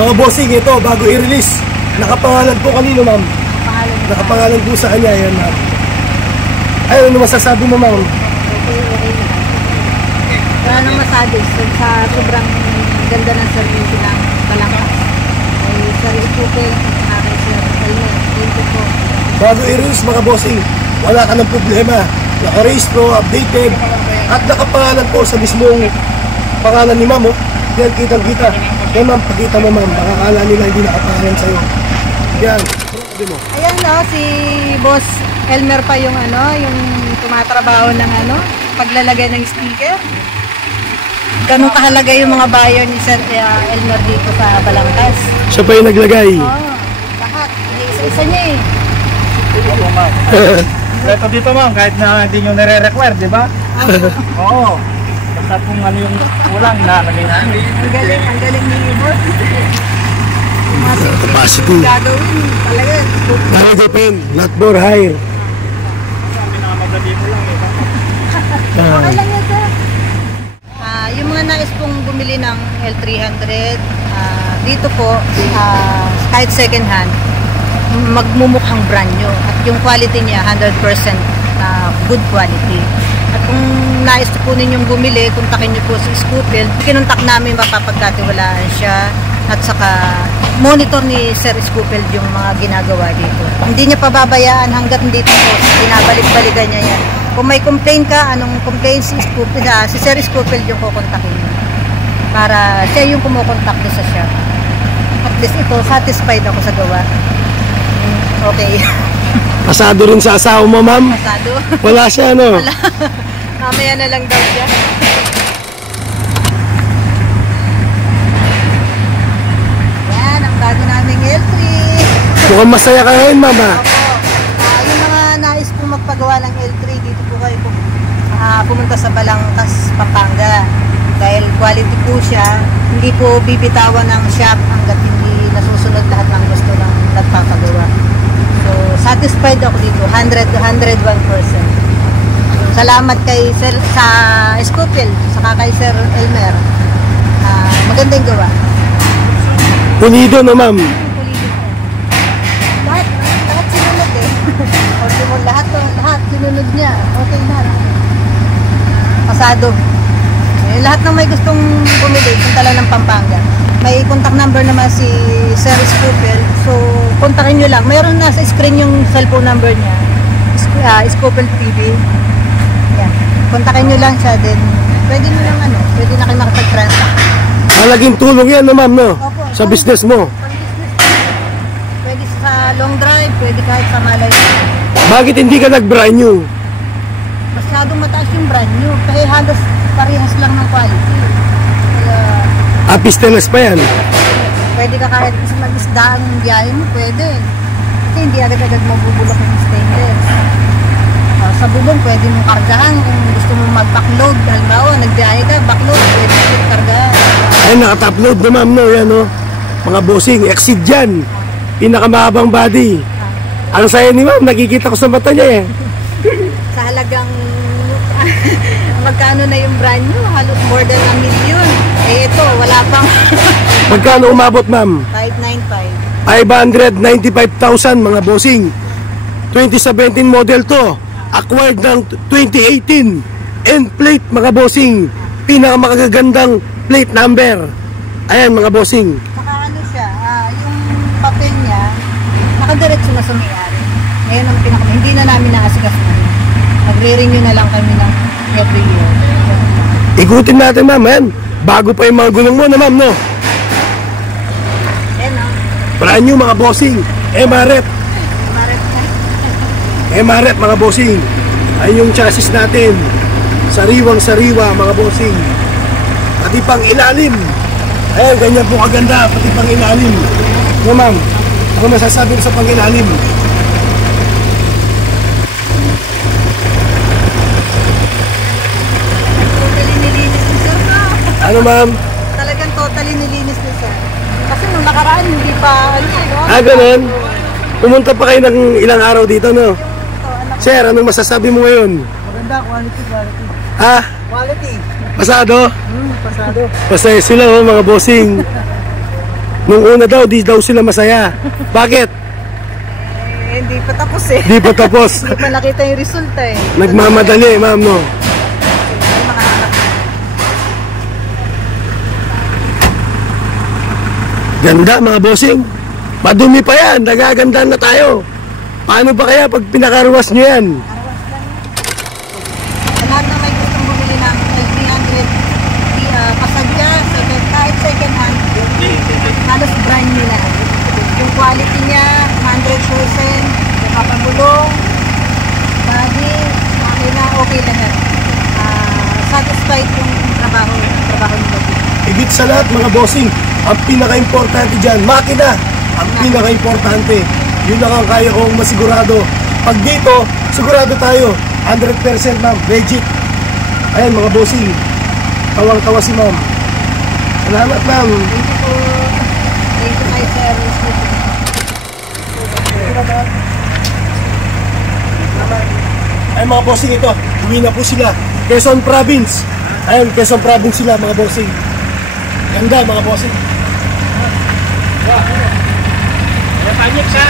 Mga bossing, ito, bago i-release. Nakapangalan po kanino, ma'am? Nakapangalan po sa kanya, yan, ma'am. Ayun, ano masasabi mo, ma'am? Okay na. Wala nang masabi. Sa sobrang ganda ng service ng Balangkas. Ay, Sir Isupel, kay Sir Elmer. Thank you po. Bago i-release, mga bossing, wala ka ng problema. Naka-rehistro, updated, at nakapangalan po sa mismong pangalan ni ma'am, oh. Yan, kitang-kita. Yan, ma'am, pakita mo, ma'am. Makakala nila hindi nakapangalan sa'yo. Yan. Ayan, no, si Boss Elmer pa yung yung tumatrabaho ng paglalagay ng sticker. Ganun kahalaga yung mga buyer ni Sir Elmer dito sa Balangkas. Siya pa yung naglagay. Oo, lahat. Isa-isa niya eh. Ito dito, ma'am, kahit na hindi nyo nire-require, di ba? Oo. Basta kung ano yung kulang na lagay namin. Ang galing ni Boss. Capacity. Gagawin talaga. Nakagapin, not more higher. Sabi na madali mo lang, Okay lang yan, sir. Yung mga nais pong bumili ng L300, dito po, kahit second hand, magmumukhang brand new. At yung quality niya, 100% good quality. At kung nais po ninyong bumili, kontakin nyo po si Scoopel. Kinontak namin, mapapagkatiwalaan siya. At saka monitor ni Sir Scoopel yung mga ginagawa dito. Hindi niya pababayaan hanggat dito po. Binabalik-balikan niya yan. Kung may complaint ka, anong complaint si Scoopel, si Sir Scoopel yung kukontakin niya. Para siya yung kumukontak doon sa shop. At least ito, satisfied ako sa gawa. Okay. Pasado rin sa asawa mo, ma'am? Pasado. Wala siya, no? Wala. Mamaya na lang daw siya. Yan, ang bago naming L3. Mukhang masaya ka ngayon, mama. Opo. Yung mga nais pong magpagawa ng L3, dito po kayo pumunta sa Balangkas, Pampanga. Dahil quality po siya, hindi po bibitawan ng shop hanggat hindi nasusunod lahat ng gusto ng nagpapagawa. So, satisfied ako dito, 101%. Salamat kay Sir sa Scoopel, saka kay Sir Elmer. Magandang gawa. Pulido, no, ma'am? Lahat sinunod eh. Okay mo, lahat sinunod niya. Okay na. Pasado. Lahat ng may gustong bumili, punta lang ng Pampanga. May contact number naman si Sir Scoopel. So, kontakin nyo lang. Mayroon na sa screen yung cellphone number niya. Scoopel TV. Yan. Kontakin nyo lang siya. Then, pwede nyo lang pwede na kayo makapag-transact. Malaging tulong yan, no, ma'am, no? Opo, sa business mo. Pwede sa long drive, pwede kahit sa malayo. Bakit hindi ka nag-brand new? Masyadong mataas yung brand new. Kaya halos parehas lang ng quality. Kaya, Pisteles pa yan. pwede ka kahit mag-isda ang biyahe mo, pwede. Kasi hindi agad-agad mabubulok yung stainless. Sa bubong, pwede mong kargahan. Kung gusto mong mag-backload, halimbawa, nagbiyahe ka, backload, pwede mong kargahan. Ay, nakatopload na, ma'am, no? Yan, no? Mga bossing, exceed dyan. Pinakamahabang body. Ang saya ni ma'am, nakikita ko sa mata niya eh. Sa halagang magkano na yung brand new, halos more than 1 million. Eh ito, wala pang Magkano umabot, ma'am? 595. 595,000, mga bossing. 2017 model to. Acquired ng 2018. End plate, mga bossing. Pinakamagagandang plate number. Ayan, mga bossing. Saka siya, yung papel niya, nakadiretso na sa may-ari. Ngayon ang hindi na namin naasikas na. Nagre-renew na lang kami ng every year. Ikutin natin, ma'am. Ayan, bago pa yung mga gulong mo na, ma'am, no? Ayan, no? Brand new, mga bossing. MRF. MRF, mga bossing. Ay yung chassis natin. Sariwang-sariwa, mga bossing. Pati pang ilalim. Ayan, ganyan po kaganda. Pati pang ilalim. No, ma'am? Ako masasabi sa pang ilalim. Totally nilinis ni sir na. Ano, ma'am? Talagang totally nilinis ni sir. Kasi nung nakaraan, hindi pa, Ganun. Pumunta pa kayo ng ilang araw dito, no? Sir, anong masasabi mo ngayon? Maganda, quality. Quality. Pasado? Pasado. Pasaya sila, oh, mga bossing. Nung una daw, di daw sila masaya. Bakit? Hindi pa tapos eh. Di pa tapos. Hindi pa nakita yung resulta eh. Nagmamadali, ma'am, no? May mga anak. Ganda, mga bossing. Madumi pa yan. Nagaganda na tayo. Paano ba kaya pag pinakaruwas nyo yan? Sa lahat na may gustong bumili ng L300, pasadya, kahit second hand, halos brand new na. Yung quality niya, 100%, napapagulong, body, makina, okay lahat. Satisfied yung trabaho nila. Higit sa lahat, mga bossing, ang pinaka-importante dyan, makina. Ang pinaka-importante. Yun lang ang kaya kong masigurado. Pag dito, sigurado tayo. 100% ma'am, legit. Ayan mga bossing. Tawang-tawa si ma'am. Salamat ma'am. Thank you po. Thank you kay Sir. Ay mga bossing, ito. Uwi na po sila. Quezon Province. Ayun, Quezon Province sila mga bossing. Ganda mga bossing. May panyik siya.